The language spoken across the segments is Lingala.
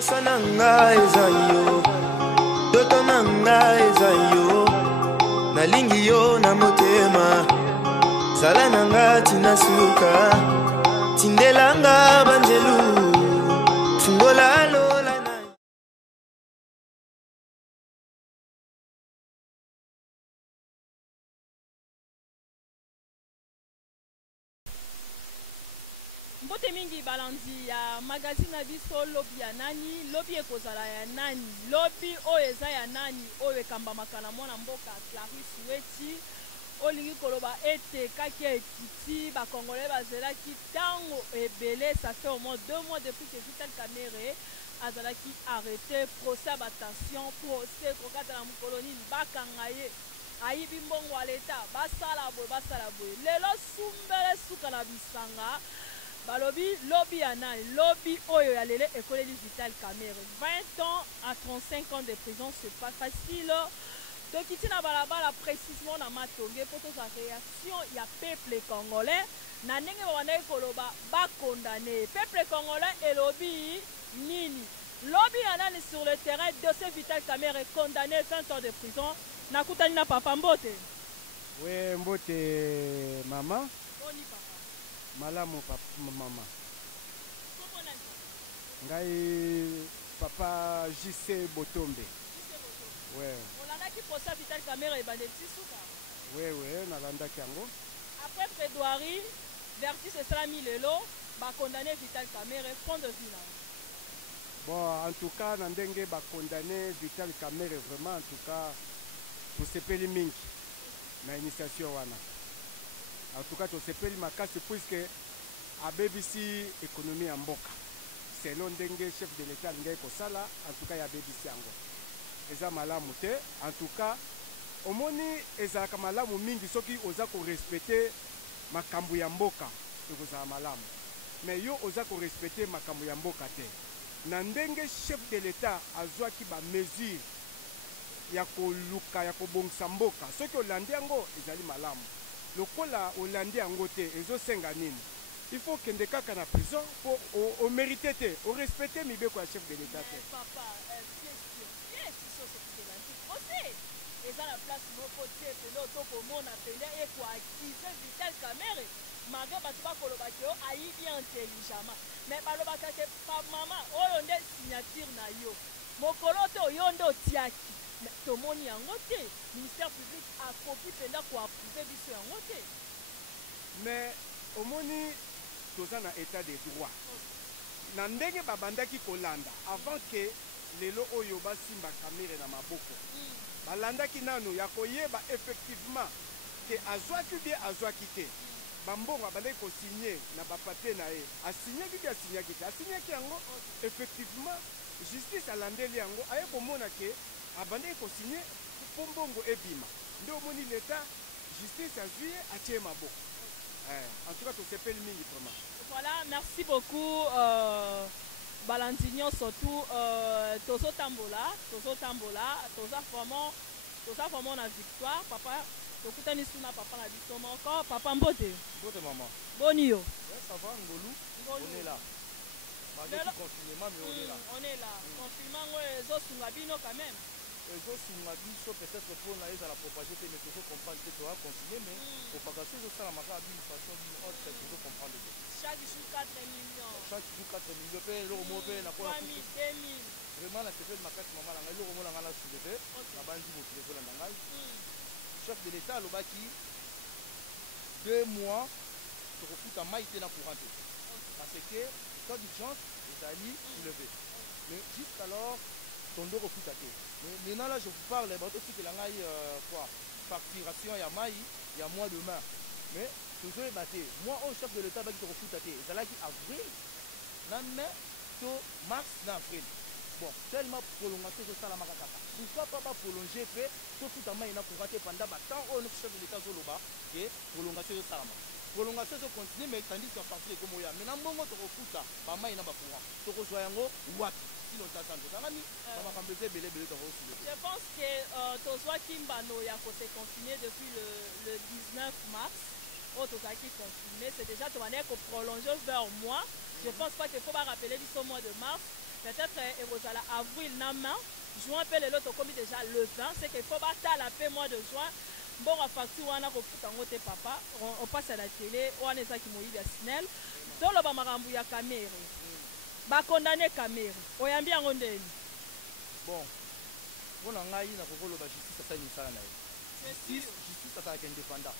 Sananga ezayo, dotonanga ezayo, nalingi yo na motema, zalananga tinasuka, tindelanga banjelu, fungola lola na. Mbote mingi balandi ya magazine na biso lobi ya nani, lobi ekozala ya nani, lobi oyo eza ya nani, oyo ekambamaka na mwana mboka Clarisse Weti, olingi koloba ete kaki ekiti bakongolais bazelaki tango ebele. Ça fait au moins 2 mois depuis que Vital Kamerhe azalaki arrêté, procès batation, procès kokata na mukoloni bakanga ye ayibi mbongo wa leta basala boye lelo sumbele suka na bisanga balobi lobi ya nani, lobi oyo ya lele ekoleli Vital Kamerhe. 20 ans à 35 ans de prison, c'est pas facile. Donc ici na balabala précisément na matonge pour sa réaction il y a peuple congolais na ndenge babandaki koloba ba condamné peuple congolais et lobby nini lobby ya nani sur le terrain. Dossier Vital Kamerhe condamné 20 ans de prison. Nakutani na papa Mbote. Oui, Mbote maman. Boni papa. Malamu papa maman. Comment on Ngai papa JC Botombe. Ouais. On a qui procès Vital Kamerhe et Bandeti Souka. Oui, nalanda kiango. Après plaidoirie, verdict c'est ça mis lelo, ba condamné Vital Kamerhe fond de vie là. Bon, en tout cas, Nandenge ba condamné Vital Kamerhe vraiment en tout cas pour sepeli mingi na initiation wana. En tout cas, to sepeli makasi puisque a BBC économie en mboka. Selon ndenge chef de l'état ngai ko sala, en tout cas ya BBC yango. Eza malamu te. En tout cas, omoni ezalaka malamu mingi soki oza ko respecter makambo ya mboka, ekozala malamu. Mais yo oza ko respecter makambo ya mboka te. Na ndenge chef de l'état azwaki ba mesure ya koluka ya kobongisa mboka, soki olandi yango ezali malamu. Lokola olandi yango te ezosenga nini? Il faut kende kaka na prison pour au mériter te, au respecter mibeko ya chef de l'état te. Papa, question. Question c'est que l'antique aussi. Et ça la place moko te pelo to komona pele et pour activer Vital Kamerhe. Malgré batu ba koloba ke ayibi intelligemment. Mais balobaka ke pa maman oyo nde signature na yo. Mokolo to yo ndo tiaki. Mais tomoni yango te. Ministère public a kopi penda ko approuver biso yango te. Mais omoni toza na état de droit. Na ndenge babandaki kolanda avant que lelo oyo basimba Kamerhe na maboko. Balandaki nano ya koyeba effectivement que azwaki bien azwaki te. Bambongo abandaki ko signer na ba papier na ye. A signé ki a signé ki. A signé ki yango effectivement justice alandeli yango aye komona ke abandaki ko signer pombongo ebima. Nde omoni l'état justice azwi atie maboko. En tout cas, tout s'appelle mingi vraiment. Voilà, merci beaucoup. Balandignon surtout. Tozo Tambola, Toza vraiment la victoire. Papa, tokutani suna papa na biso moko. Papa Mbote. Mbote maman. Bonio. Ouais, ça va, Ngolou. On est là. Malgré le confinement, mais on est là. On est là. Confinement, Zosungabino quand même. Zosungabino peut-être pour la propager, mais il faut comprendre que tu vas continuer, mais propagation de ça, la marque a une façon autre, il faut comprendre. Chaque jour 4 millions. Chaque jour 4 millions, l'euro mauvais, la quoi. 3 000, 2 000. Vraiment, la CFL m'a cassé maman, l'euro mauvais, la soulevé, la bandit au téléphone en Nangaï. Chef de l'État, le baki, 2 mois, tu refus ta maille dans courant. Parce que, cas d'urgence, les alliés soulevés. Mais jusqu'alors, ton dos refus ta tête. Mais maintenant, là, je vous parle, aussi que la maille, quoi, facturation, il y a maille, il y a mois de mai. Mais, toujours battu. Moi, au chef de l'État, qui te refus ta tête. C'est là qui avril, mai, mars, avril. Bon, tellement prolongation de ça la marakata. Pourquoi pas prolonger fait, sauf que ta main n'a pas pendant temps où notre chef de l'État Zoloba, et prolongation de ça. Prolongation de continue, mais tandis qu'à partir de Komoya. Maintenant, bon, tu refous ça, pas main n'a pas courant. Tu reçois un mot, what? Je pense que Tozwa Kimbano a se confiné depuis le 19 mars. Tozwa qui confiné, c'est déjà de manière qu'on prolonge vers mois. Je ne pense pas qu'il faut pas rappeler du mois de mars. peut-être ekozala avril na mai juin mpe lelo tokomi déjà le 20 c'est que faut batala mpe mois de juin mbongo facture wana kofuta yango te papa on passe à la télé wana ezaki moyibi ya sinel toloba makambo ya Kamere bakondane Kamere oyambi yango ndeni bon mpona ngai nakokoloba justice asali misala na ye justice azalaka indépendant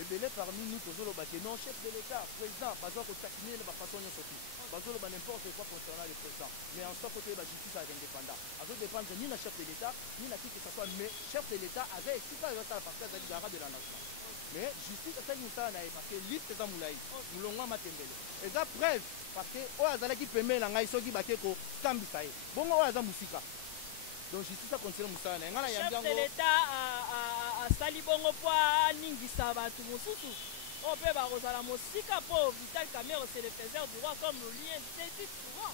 ebele parmi nous tozoloba ke non chef de l'état président bazwa kotakine na bafaçon nyonso te bazoloba n'importe quoi concernant le président mais en soi kotoyeba justice azalaka indépendant azodépendre ni na chef de l'état ni na qui que ce soit mais chef de l'état aza esika ezosala parce que azali garant de la nation mais justice asali misala na ye parce que liste eza molai molongo ya matembele eza preuve parce que oyo azalaki pembeni na ngai soki bake kosambisa ye bongo oyo aza mosika donc justice a continué musala na ngana yambi yango chef de l'état asali bongo po aningisa bato mosusu oyo mpe bakozala mosika mpo Vital Kamerhe c'est le faiseur du roi comme le lien c'est souvent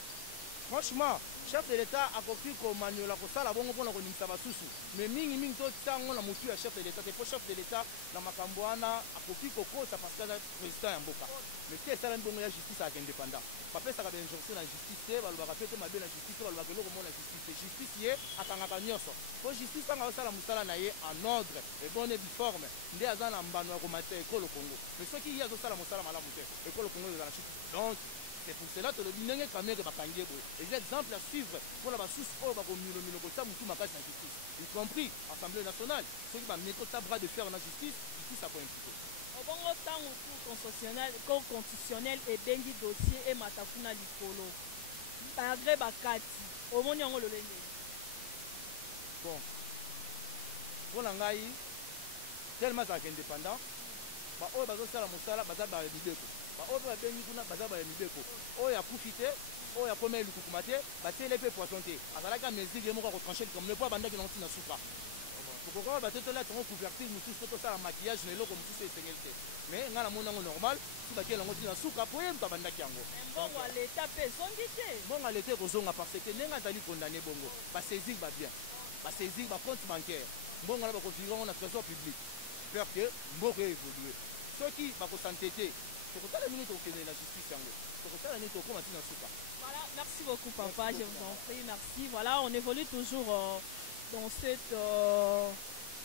franchement chef de l'état akoki komaniola kosala bongo mpona koningisa basusu mais mingimingi totisa yango na motu ya chef de l'état te po chef de l'état na makambo wana akoki kokosa parce que aza président ya mboka mais te esalami bongo ya justice ayaka indépendant bapesaka bainjonction na justice te balobaka pe te mabe na justice te balobaka eloko mona justice te justice ye akangaka nyonso po justice ntango azosala mosala na ye en ordre ebone biforme nde aza na mbano ya komata ekolo congo mais soki ye azosala mosala malamu te ekolo congo ezala na chute donc c'est pour cela que le binenge Kamere bakangi boy. Et l'exemple à suivre pour la sous oh bakomilomilo kosa mutu makasi na justice. Y compris Assemblée nationale, ceux qui va mettre ta bras de fer na justice, justice a pas impliqué. Au bon temps cour constitutionnel et bengi dossier et matafuna likolo. Bagre bakati. Au moni yango lolenge. Bon. Pour ngai tellement ça indépendant. Ba oyo bazosala mosala baza ba libeko. Ba oyo babengi kuna baza ba libeko. Oyo akufi te, oyo akoma elukukuma te, batiele mpe poisson te. Azalaka mesure moko akotrancher comme le poids bandaki na ntina suka. Pourquoi batetola tongo couverture mosusu tosala maquillage na eloko mosusu esengeli te. Mais nga na mona yango normal si batie yango ntina suka po yemba bandaki yango. Mbongo ya l'état pe zongi te. Mbongo ya l'état ekozonga parce que ndenge azali condamné bongo basaisir babien basaisir bacompte bancaire mbongo na bakovirango na trésor public peur que mboka évolue soki bakosantete tokotala mingi tokokende na justice yango tokotala nini tokoma ntina suka. Voilà, merci beaucoup papa, je vous en prie, merci. Voilà, on évolue toujours dans cette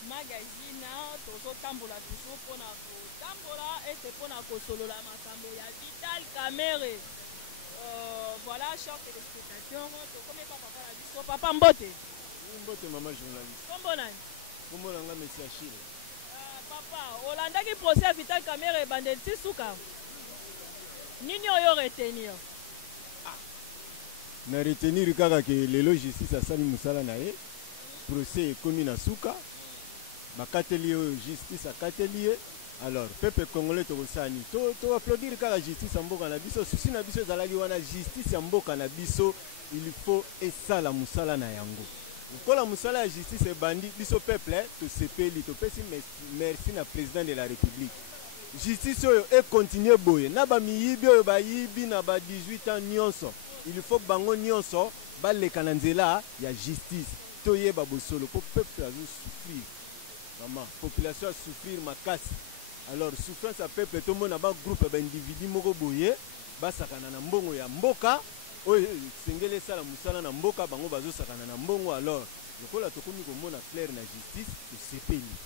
magazine, toujours tambola toujours pour la tambola et c'est pour la kosolola makambo ya Vital Kamerhe. Voilà, chers téléspectateurs, comment papa la biso papa Mbote. Mbote maman journaliste. Comment nani? Comment nanga monsieur Achille. Papa, Olanda qui procès à Vital Kamerhe bandel Tisuka. Nini oyo retenir? Na retenir kaka ke lelo justice asali musala na ye procès ekomi na suka bakateli oyo justice akateli ye alors peuple congolais tokosani to applaudir kaka justice ya mboka na biso susi na biso ezalaki wana justice ya mboka na biso il faut esala musala na yango lokola musala ya justice ebandi biso peuple tosepeli topesi merci na président de la république justice oyo ekontinue boye na bamiyibi oyo bayibi na ba 18 ans nyonso il faut bango nyonso baleka na nzela ya justice toyeba bosolo po peuple azo souffrir maman population a souffrir makasi alors souffrance ya peuple tomona ba groupe ba individu moko boye basakana na mbongo ya mboka oyo sengele esala musala na mboka bango bazosakana na mbongo alors lokola tokomi komona clair na justice tosepeli.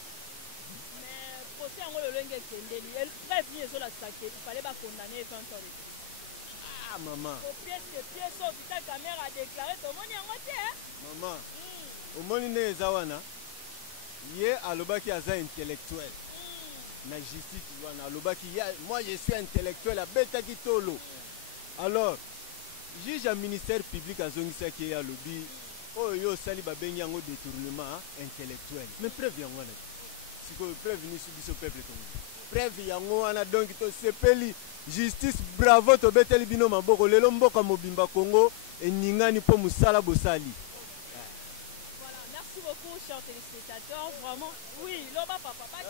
Mais procès yango lolenge ekendeli bref ni ezolakisa ke ifale bakondamne efantore. Ah maman pièce oyo Vital Kamerhe a déclaré tomoni yango te maman omoni nde eza wana ye alobaki aza intellectuel na justice wana alobaki moi je suis intellectuel abetaki tolo alors juge ya ministère public azongisaki ye alobi oyo yo osali babengi yango détournement intellectuel mais preuve yango wana sikoyo preuve niso biso peuple tongo preuve yango wana donc tosepeli justice bravo tobeteli bino maboko lelo mboka mobimba Congo eningani mpo musala bosali. Voilà, merci beaucoup chers téléspectateurs, vraiment oui loba papa pas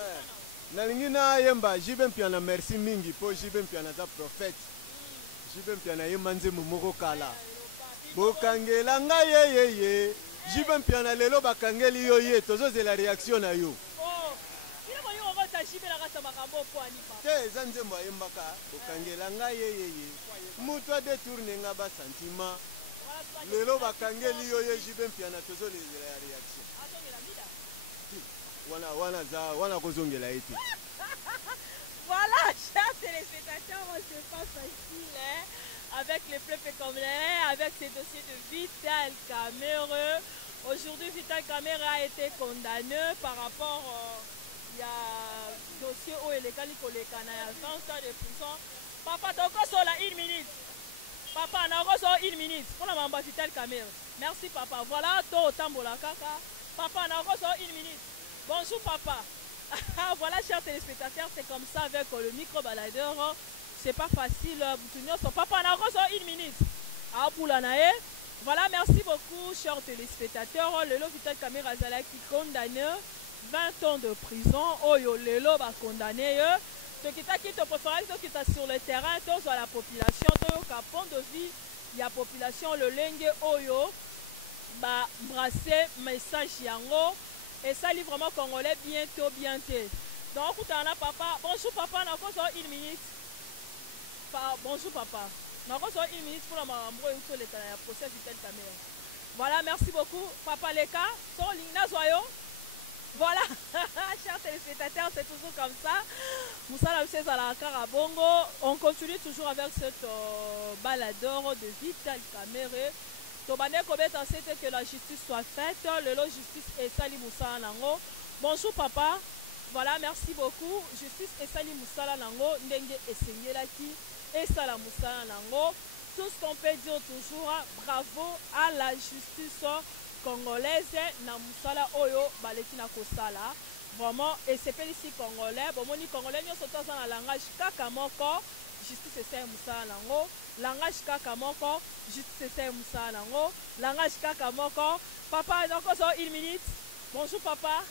nalingi na yemba jibe mpiana merci mingi po jibe mpiana za prophète jibe mpiana ye manzembo moko kala bokangela ngai yeyeye jibe mpiana lelo bakangeli yo ye tozozela réaction na yo te eza nzembo ayembaka bokangela ngai yeyeye mutu adetourne nga basentiment lelo bakangeli yo ye jibe mpiana tozolezela ya réaction wana kozongela ye te. Voilà, chers téléspectateurs, c'est pas facile, hein? Avec les peuples congolais, avec ces dossiers de Vital Kamerhe. Aujourd'hui, Vital Kamerhe a été condamné par rapport il y a dossier où il est calé pour les Canadiens, 20 ans de prison. Papa, t'as encore sur la 1 minute. Papa, on a encore sur 1 minute. Pour la maman Vital Kamerhe. Merci, papa. Voilà, toi, au tambola kaka. Papa, on a encore sur 1 minute. Bonjour, papa. Voilà, chers téléspectateurs, c'est comme ça avec le micro-baladeur. C'est pas facile. Papa, on a encore sur 1 minute. Ah, Poulanae. Voilà, merci beaucoup, chers téléspectateurs. Lelo Vital Kamerhe Azala qui condamné 20 ans de prison. Oyo, Lelo va condamner. Ce qui t'a préféré, ce qui t'a sur le terrain, tous à la population, tous au pont de vie, il y a population, le lengue Oyo, bah, brasser message yango. Et ça livre vraiment congolais bientôt. Donc, papa. Bonjour, papa. On a encore 1 minute. Bonjour, papa. On a encore 1 minute pour la mambo et tout le procès Vital Kamerhe. Voilà, merci beaucoup. Papa Leka, son Lina Zoyo. Voilà, chers téléspectateurs, c'est toujours comme ça. Moussa Lamsez à la Carabongo. On continue toujours avec cette baladeur de Vital Kamerhe. C'était que la justice soit faite. Le lot justice et Sali Moussa Nango. Bonjour papa. Voilà, merci beaucoup. Justice et Sali Moussa Nango. Ndenge et Senyelaki et Sala Moussa Nango. Tout ce qu'on peut dire toujours, bravo à la justice congolaise. Na Moussala Oyo, Balekina Kosala. Vraiment, et c'est pas ici congolais. Bon, mon congolais, nous sommes dans la langage kakamoko. Justice et Sali Moussa Nango. Langage kakamoko, justice c'est Moussa Nango. Langage kakamoko. Papa, donc on 1 minute. Bonjour papa.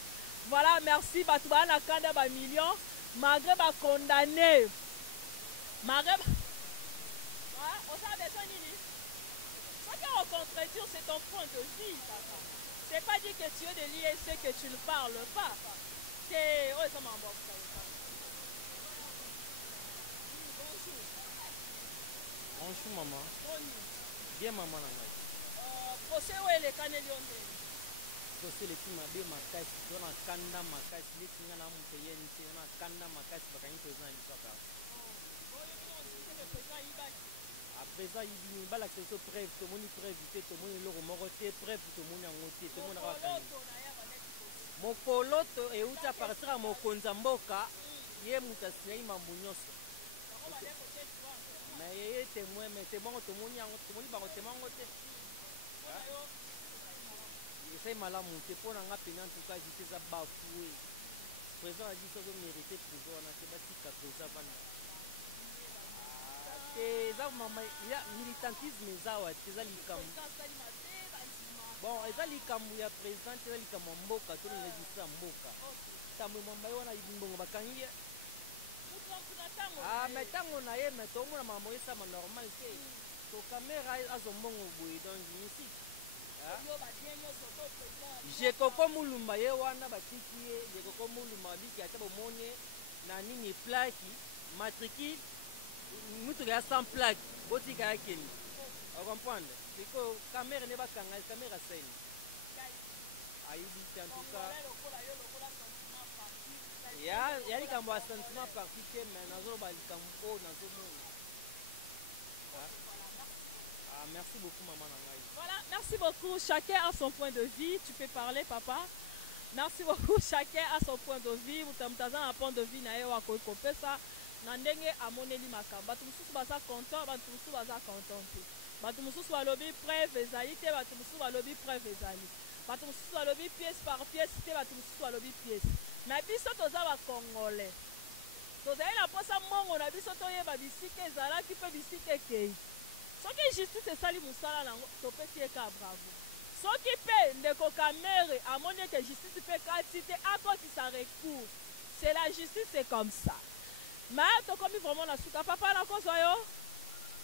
Voilà, merci. Batouba na kanda ba million. Malgré ba condamné. Malgré. On a besoin nini. Ce qu'on contredire, c'est ton point de vue, papa. C'est pas dire que tu es de l'ISC que tu ne parles pas. C'est. Oh, ça m'a Bonjour maman. Bien maman nanga. Procès où est le canel yonde? Procès le tima be makasi, dona kanda makasi, le tinga na muteye ni na kanda makasi bakani président ni sapa. À présent il dit bala que ce preuve, tout moni preuve, tout moni loro moroté, preuve tout moni ngoté, tout moni rakani. Mokoloto e uta partir mokonza mboka, ye mutasina imambu nyoso. Mais témoin, mais témoin, tout le monde va témoin. C'est mal à monter pour en appeler en tout cas, j'étais à bafouer. Le président a dit que vous méritez prison, on a fait bâti 4 ans. Il y a militantisme, bon, il y a les camous, il y a président, il y a les camous mboka, tout le monde dit ça mboka. Ça me m'a dit, on a dit bon, bakangi. Ah, mais tant qu'on a eu, mais tout le monde m'a dit ça, normal. To caméra a son bon boui donc ici. Je koko mulumba ye wana batiki ye, je koko mulumba biki ata bomone na nini plaque, matricule, mutu ya sans plaque, botika yakeni. Vous comprenez? C'est que caméra ne va kanga, caméra scène. Aïdi en tout cas. Il y a des sentiments particuliers, mais nous avons des sentiments. Merci beaucoup, maman. Voilà, merci beaucoup. Chacun a son point de vue. Tu peux parler, papa. Merci beaucoup. Chacun a son point de vue. Vous avez un point de vue. Ça. Nandenge amoneli makamba. Batu mususu baza content, batu mususu baza content. Batu mususu balobi preuve ezali te, batu mususu balobi preuve ezali. Batu mususu balobi pièce par pièce te, batu mususu balobi pièce. Na biso toza ba congolais. Tozali na posa mongo na biso toyeba bisika ezalaki pe bisika ekei. Soki justice esali musala nango topesi eka bravo. Soki pe ndeko Kamerhe amoni que justice pe kati te akotisa recours. C'est la justice, c'est comme ça. Mais tu as commis vraiment la souka. Papa,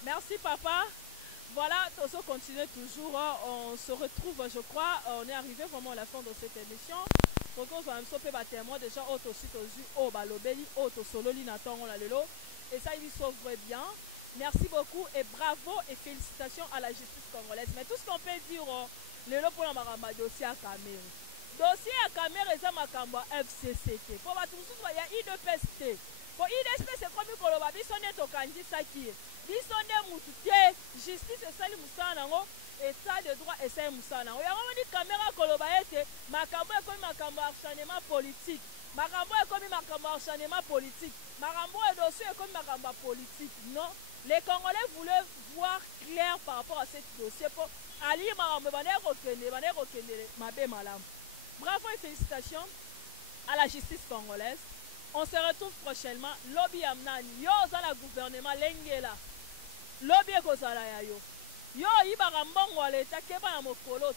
merci papa. Voilà, on continue toujours. On se retrouve, je crois. On est arrivé vraiment à la fin de cette émission. Donc on va me témoin déjà auto site aux yeux au balobeli auto solo linaton la lelo et ça il sauve bien. Merci beaucoup et bravo et félicitations à la justice congolaise. Mais tout ce qu'on peut dire, le lot pour la dossier à Cameroun. Dossier à Cameroun et Zamakamba FCCT. Pour la tout il y a IDPST. Pour IDPST, c'est comme il y a bisonné au Kandi Saki. Bisonné Moututé, justice et Sali Moussanango, état de droit et Sali Moussanango. Il y a vraiment dit caméra Kolobaete, Makambo est comme Makambo acharnement politique. Makambo est comme Makambo acharnement politique. Makambo est dossier comme Makambo politique. Non. Les Congolais voulaient voir clair par rapport à ce dossier pour aller bravo et félicitations à la justice congolaise. On se retrouve prochainement. Lobby Amnani, yo za la gouvernement Lengela. Lobby ekozala ya yo. Yo ibara mbongo à l'état keba na mokolo.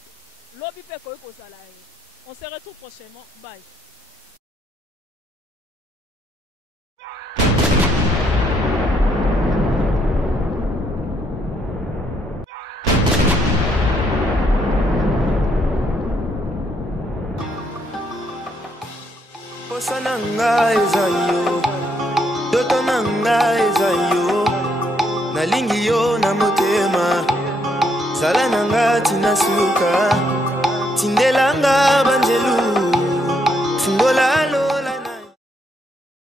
Lobby pe ko ekozala ya yo. On se retrouve prochainement. Bye. Posa nanga eza yo, doto nanga eza yo, nalingi yo na motema, zala nanga tina suka, tindelanga banjelu, fungola